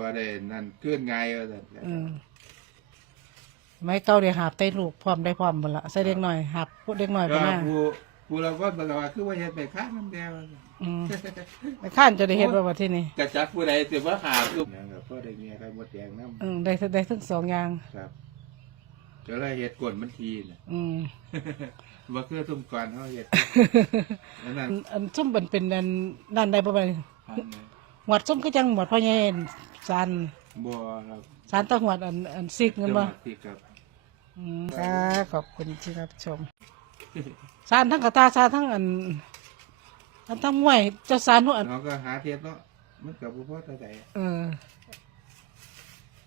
บ่ได้นั่นเคลื่อนไงว่าซั่นอืมไม่เก่าได้หาบใต้ลูกพร้อมได้พร้อมหมดละใส่เด็กหน่อยหาบพวกเด็กหน่อยไปก็หน้าผู้ผู้เราก็บอกว่าคือว่าเฮ็ดไปค้างน้ำแดงว่าซั่นอืมไม่ข้านจะได้เฮ็ดว่าว่าที่นี่กระจักผู้ใดสิว่าหาคือหยังก็พอได้เงี้ยได้หมดแดงน้ำอืมได้ได้ทั้งสองอย่าง ครับก็เลยเฮ็ดกวนมันทีน่ะ อืม บ่คือทุ่มก่อนเฮาเฮ็ด อันนั้นอันอันส้มเป็นเป็นอันด้านใดบ่ไปพันเลย หวดส้มก็จังหวดพ่อใหญ่สารบ่ครับสารตะหวดอันอันซิกเงินบ่จังหวัดที่ครับอืมค่ะขอบคุณที่รับชมสารทั้งกระตาสารทั้งอันอันทั้งมวยเจ้าสารทุกอันน้องก็หาเทศเนาะมันก็บ่พอเท่าใดเออ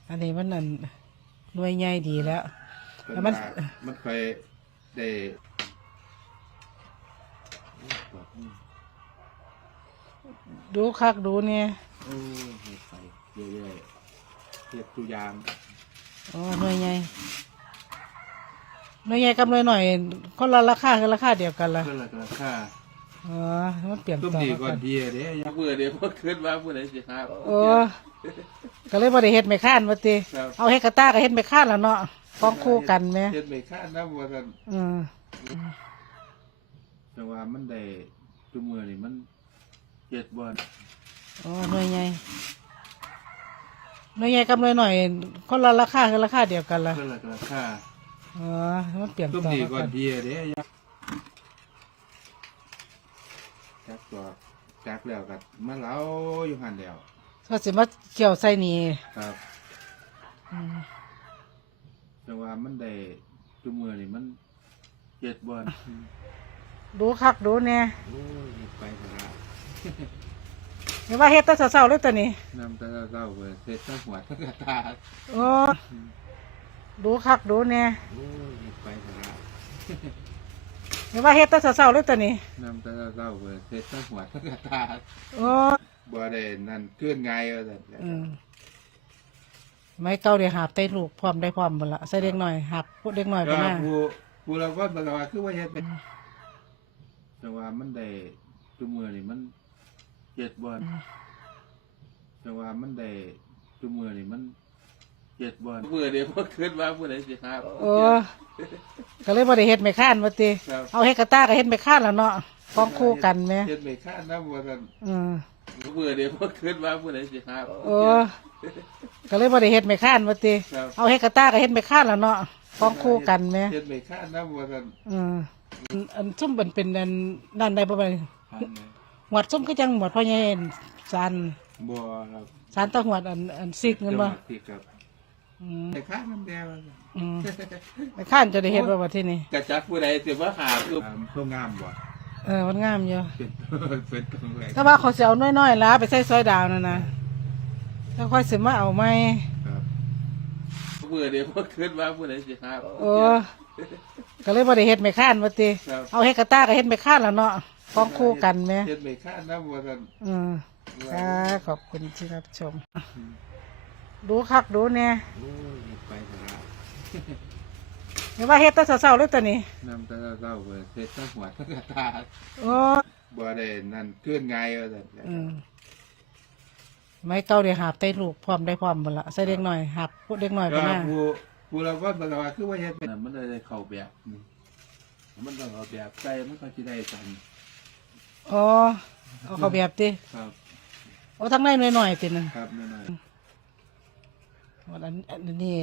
อันนี้มันอันหน่วยใหญ่ดีแล้วเพิ่แล้วมันว่ามันเคยได้โอ้บอกนี่ ดูคักดูเนี่ยโอ้เฮ็ดไปเรื่อยๆเฮ็ดตัวอย่างอ๋อหน่วยใหญ่หน่วยใหญ่กับหน่วยหน่อยคนละราคาคือราคาเดียวกันละเพื่อราคาอ๋อมันเปลี่ยนตุ้มต่อดีก่อกันนดีเด้อยักเบื่อเดี๋ยวบ่คิดว่าผู้ใดสิหาโอ้ก็เลยบ่ได้เฮ็ดไม่ค้านว่าติครับเอาเฮ็ดกระตาก็เฮ็ดไม่ค้านแล้วเนาะฟ้องคู่กันแหมเฮ็ดไม่คาดนะว่าซั่นอืมแต่ว่ามันได้ตัวมือนี่มัน เจ็ดบ่อนอ๋อหน่วยใหญ่หน่วยใหญ่กับหน่วยหน่อยคนละราคาคือราคาเดียวกันละเพื่อราคาอ๋อมันเปลี่ยนตุ้มต่อดีก่อกันนดีเด้อยักจักตัวจักแล้วก็มาเล้าอยู่หั่นแล้วก็สิมาเกี่ยวใส่นี่ครับอืมแต่ว่ามันได้ตัวมือนี่มันเจ็ดบ่อนดูคักดูเนี่ยโอ้ยเฮ็ดไปเถอะละ เห็นว่าเฮ็ดแต่เช้าๆเลยตัวนี้น้ำตาเศร้าเว้ยเฮ็ดทั้งหัวทั้งกระตาโอ้ดูคักดูเนี่ยโอ้ยเฮ็ดไปเถอะละเห็นว่าเฮ็ดแต่เช้าๆเลยตัวนี้น้ำตาเศร้าเว้ยเฮ็ดทั้งหัวทั้งกระตาโอ้บ่ได้นั่นเคลื่อนไงว่าซั่นอืมไม่เก่าได้หาบใต้ลูกพร้อมได้พร้อมหมดละใส่เด็กหน่อยหาบพวกเด็กหน่อยไปก็หน้าผู้ผู้เราก็บอกว่าคือว่าเฮ็ดไปแต่ว่ามันได้ตัวมือนี่มัน เจ็ดบ่อนแต่ว่ามันได้ตัวมือนี่มันเจ็ดบ่อนมือเดี๋ยวบ่คิดว่าผู้ใดสิหาโอ้ก็เลยบ่ได้เฮ็ดไม่ค้านว่าติครับเอาเฮ็ดกระตาก็เฮ็ดไม่ค้านแล้วเนาะฟ้องคู่กันแหมเฮ็ดไม่คาดนะว่าซั่นอืมมือเดี๋ยวบ่คิดว่าผู้ใดสิหาโอ้ก็เลยบ่ได้เฮ็ดไม่ค้านว่าติครับเอาเฮ็ดกระตาก็เฮ็ดไม่ค้านแล้วเนาะฟ้องคู่กันแหมเฮ็ดไม่คาดนะว่าซั่นอืมอันอันส้มเป็นเป็นอันด้านใดบ่ไปพันเลย หวดส้มก็จังหวดพ่อใหญ่สารบ่ครับสารตะหวดอันอันซิกเงินบ่จังหวัดที่ครับอืมไม่คาดน้ำแดงว่าซั่นอืมไม่ข้านจะได้เฮ็ดว่าว่าที่นี่กระจักผู้ใดสิว่าหาคือตัวงามบ่เออมันงามอยู่เป็นเป็นตรงไหนถ้าว่าเขาสิเอาน้อยๆล่ะไปใส่ซอยดาวนั่นน่ะแล้วค่อยสิมาเอาใหม่ครับมือเดี๋ยวบ่คิดว่าผู้ใดสิหาโอ้ก็เลยบ่ได้เฮ็ดไม่ข้านว่าติครับเอาเฮ็ดกระตาก็เฮ็ดไม่ข้านแล้วเนาะ ฟ้องคู่กันแหมเฮ็ดไม่คาดนะว่าซั่นอืมค่ะขอบคุณที่รับชม ดูคักดูเนี่ยโอ้ยเฮ็ดไปเถอะละเห็นว่าเฮ็ดแต่เช้าๆเลยตัวนี้น้ำตาเศร้าเว้ยเฮ็ดทั้งหัวทั้งกระตาโอ้บ่ได้นั่นเคลื่อนไงว่าซั่นอืมไม่เก่าได้หาบใต้ลูกพร้อมได้พร้อมหมดละใส่เด็กหน่อยหาบพวกเด็กหน่อยไปก็หน้าผู้ผู้เราก็บอกว่าคือว่าเฮ็ดเป็นมันเลยได้เข้าแบบนี่มันต้องเอาแบบใส่มันก็สิได้กัน อ๋อเอาเขาแบบติครับเอาทั้งในหน่อยๆตินึงครับนั่นน่ะวันอันอันนี้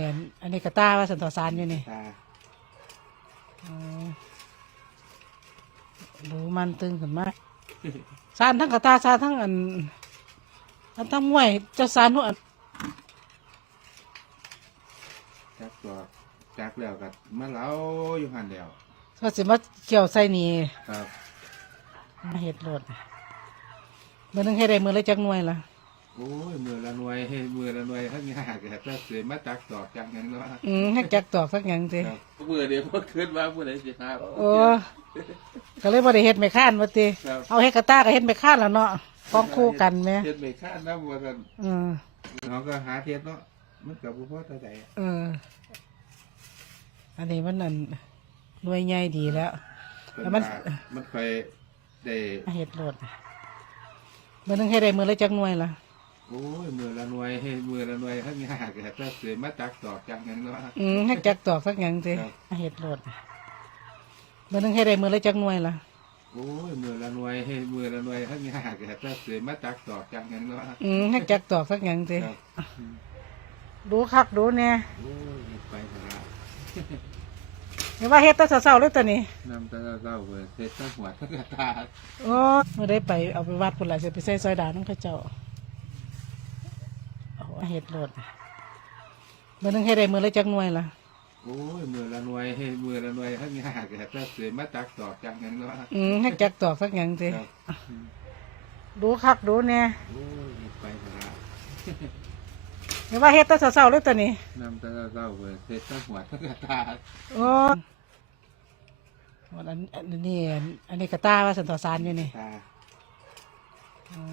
อันนี้กระตาว่าสันทอสารอยู่นี่ตาอ๋อดูมันตึงขึ้นมาสารทั้งกระตาสารทั้งอันอันทั้งมวยเจ้าสารทุกอันจักตัวจักแล้วก็มาเล้าอยู่หั่นแล้วก็สิมาเกี่ยวใส่นี่ครับ มาเห็ดโลดมือนึงให้ได้มือละจักหน่วยละโอ้ยมือละหน่วยให้มือละหน่วยทั้งยากแต่ถ้าเสือมาตักตอกจังหยังเนาะอืมให้จักตอกสักอย่างสิครับมือเดี๋ยวบ่คิดว่าผู้ใดสิหาโอ้ก็เลยบ่ได้เฮ็ดไม่ค้านว่าติครับเอาเฮ็ดกระตาก็เฮ็ดไม่ค้านแล้วเนาะฟ้องคู่กันแหมเฮ็ดไม่คาดนะว่าซั่นอืมน้องก็หาเฮ็ดเนาะมันก็บ่พอเท่าใดเออ อันนี้มันนั่นหน่วยใหญ่ดีแล้วเพิ่นแล้วมันว่ามันค่อย ได้มาเฮ็ดโลดมือนึงให้ได้มือละจักหน่วยละโอ้ยมือละหน่วยให้มือละแกถ้าเสือมาตักตอกจังงั้นว่าอืมให้จักตอกสักหยังสิครับเฮ็ดโลดเมื่อนึงให้ได้มือละจักหน่วยล่ะโอ้ยมือละหน่วยให้มือละหน่วยทั้งยากแกถ้าเสือมาตักตอกจังงั้นว่าอืมให้จักตอกสักหยังสิครับดูคักดูแน่โอ้ยไปเถอะ ละอย่าว่าเฮ็ดแตแต่เช้าๆเลยตัวนี้นำแตะเก้าเว้ยเทตั้งหัวทั้งกระตาโอ้เมื่อได้ไปเอาไปวัดพุ่นล่ะสิไปใส่ซอยดาวน้องเขาเจ้าเอาเฮ็ดโลดเมื่อนึงให้ได้มือละจักหน่วยล่ะโอ้ยมือละหน่วยให้มือละหน่วยทั้งยากแกถ้าเสือมาตักตอกจังงั้นว่าอืมให้จักตอกสักหยังสิครับดูคักดูแน่โอ้ยไปเถอะ ละอย่าว่าเฮ็ดแตแต่เช้าๆเลยตัวนี้นำแตะเก้าเว้ยเทตั้งหัวทั้งกระตาโอ้วันอันอันนี้อันนี้กระต้าว่าสันตอสารอยู่นี่ตาอ๋อ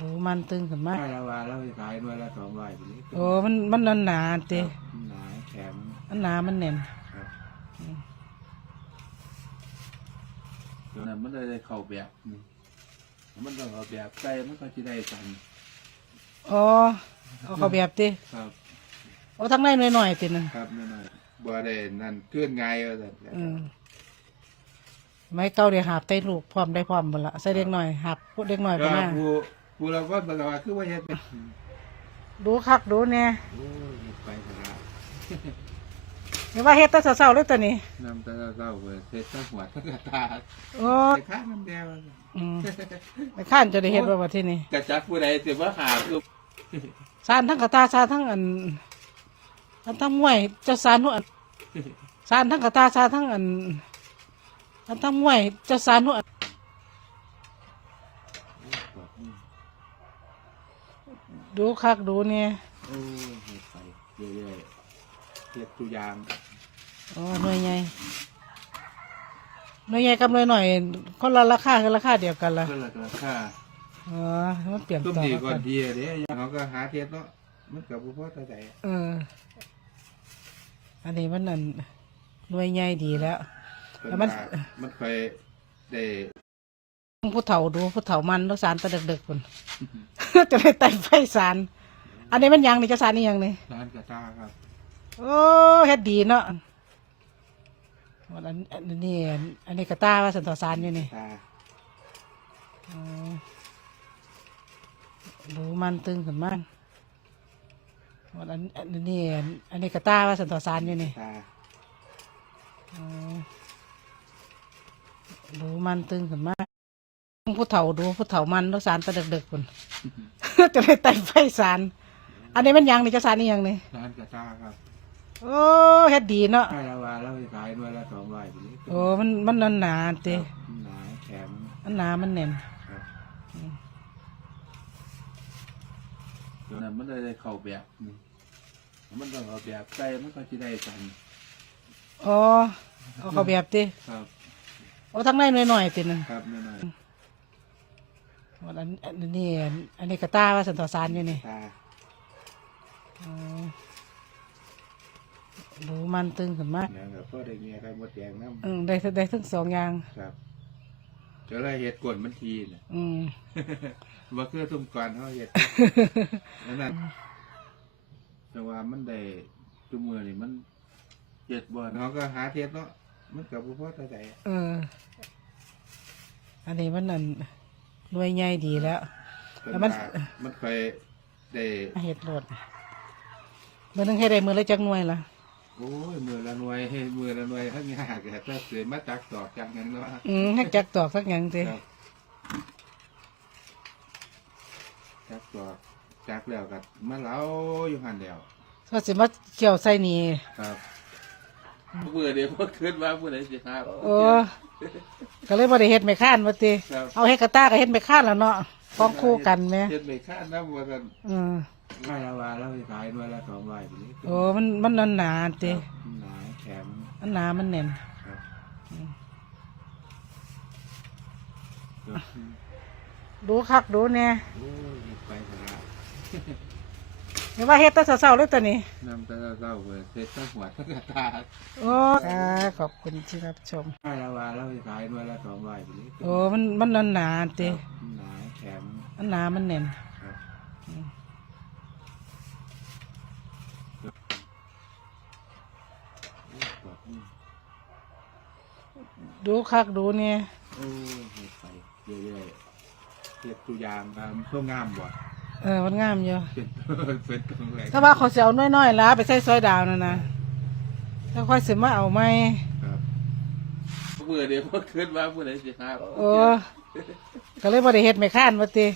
ดูมันตึงขึ้นมาถ้าเราว่าเราไปขายหน่วยละสองร้อยไปนี้โอ้มันมันนหนาๆติหนาแข็งอันหนามันแน่นครับตอนนั้นมันได้เข้าแบบนี่มันต้องเอาแบบใส่มันก็จะได้กัน อ๋อเอาเขาแบบติครับเอาทั้งในหน่อยๆตินึงครับ นั่นน่ะบ่ได้นั่นเคลื่อนไงายว่าซั่นอืมไม่เก้าเดี๋ยวหาบใต้ลูกพร้อมได้พร้อมหมดละใส่เด็กหน่อยหับพวกเด็กหน่อยไปก็หน้าผู้ผู้เราก็บอกว่าคือว่าเฮ็ดเป็นดูคักดูแน่โอ้ยไปเถอะละ อย่าว่าเฮ็ดแตแต่เช้าๆเลยตัวนี้นำแตะเก้าเว้ยเทตั้งหัวทั้งกระตาโอ้ไปข้างมันแดวอืมไปข้านจะได้เฮ็ดว่าว่าที่นี่กระจักผู้ใดสิว่าหาคือสารทั้งกระตาสารทั้งอันอันทั้งมวยเจ้าสารหัวอันสารทั้งกระตาสารทั้งอันอันทั้งมวยเจ้าสารหัวอันดูคักดูเนี่ย โอ้ยเฮ็ดไปเรื่อยๆ เฮ็ดตัวอย่างอ๋อหน่วยใหญ่หน่วยใหญ่กับหน่วยหน่อยคนละราคาคือราคาเดียวกันละก็ราคาอ๋อมันเปลี่ยนตุ้มต่อดีก่อกันนดีเด้เขาก็หาเทียนเนาะมันกับบุพเพใดเออ อันนี้มันนั่นหน่วยใหญ่ดีแล้ว แล้วมัน มันเคยได้ผู้เฒ่าดูผู้เฒ่ามันแล้วสารแตะเด็กๆคนจะได้แต่งไฟสาร อันนี้มันยังนี่จะสารนี่ยังนี่ร้านกระตาครับ โอ้เฮ็ดดีเนาะวันอันอันนี้อันนี้กระต้าว่าสันตอสารอยู่นี่ตาอ๋อดูมันตึงขึ้นมาวันอันอันนี้อันนี้กระต้าว่าสันตอสารอยู่นี่ตาอ๋อดูมันตึงขึ้นมาผู้เฒ่าดูผู้เฒ่ามันแล้วสารแตะเด็กๆคนจะได้แต่งไฟสารอันนี้มันยังนี่จะสารนี่ยังนี่ร้านกระตาครับ โอ้เฮ็ดดีเนาะถ้าเราว่าเราไปขายหน่วยละสองร้อยไปนี้โอ้ มัน มันนหนาๆติหนาแข็งอันหนา มันแน่น ครับตอนนั้นมันได้เข้าแบบนี่มันต้องเอาแบบใส่มันก็จะได้กันอ๋อ เอาเขาแบบติครับเอาทั้งในหน่อยๆตินึงครับ นั่นน่ะวันอันอันนี้ อันนี้กระต้าว่าสันตอสารอยู่นี่ตาอ๋อ ดูมันตึงขึ้นมาอย่างกับพ่อได้เงี้ยใครหมดแดงน้ำอืมได้ได้ทั้งสองอย่าง ครับก็เลยเห็ดกวนมันทีน่ะอืมว่าคือทุ่มก่อนเขาเห็ดนั่นน่ะแต่ว่ามันได้ตัวมือนี่มันเจ็ดบ่อนเขาก็หาเทียดเนาะมันกับบุพเพใดเออ อันนี้มันนั่นหน่วยใหญ่ดีแล้ว แล้วมันมันเคยได้ เฮ็ดโลดเมื่อนึงให้ได้มือละจักหน่วยล่ะโอ้ยมือละหน่วยให้มือละหน่วยทั้งยากแกถ้าเสือมาตักตอกจังงั้นว่าอืมให้จักตอกสักหยังสิครับจักตอกจักแล้วกับมาเล้าอยู่หันเดียวก็สิมาเกี่ยวใส่นี่ครับมือเดียวพอขึ้นว่าผู้ใดสิครับ โอ้ก็เลยบ่ได้เฮ็ดไม่ค้านว่าติครับ เอาเฮ็ดกระต้าก็เฮ็ดไม่ค้านแล้วเนาะ ของคู่กันแหมเฮ็ดไม่คาดน้ำว่ากันอืมถ้าเราว่าเราไปขายหน่วยละสองร้อยไปนี้โอ้มันมันนหนาๆติหนาแข็งอันหนามันแน่นครับอืมครับดูคักดูแน่โอ้ยเฮ็ดไปเถอะละอย่าว่าเฮ็ดแต่เช้าๆเลยตัวนี้นำแตะเก้าเว้ยเฮ็ดตั้งหัวทั้งกระตาโอ้ค่ะขอบคุณที่รับชมถ้าเราว่าเราไปขายหน่วยละสองร้อยไปนี้โอ้มันมันนหนาๆติหนา แข็อันน้ำมันเน่นครัดูคักดูเนี่ยเห็ไปเอะๆเห็ดตัวอย่างเพิ่มงามบ่เออมันงามเยอะเป็นเป็นถ้าว่าเขาเสียวน้อยๆแล้วไปใส่ซอยดาวนั่นนะถ้าค่อยเสือมาเอาไหมครับเมื่อเดี๋ยวเมื่อคืนว่าเมื่อไหร่สิครับโอ้ ก็เลยบ่ได้เฮ็ดไม่ข้านว่าติ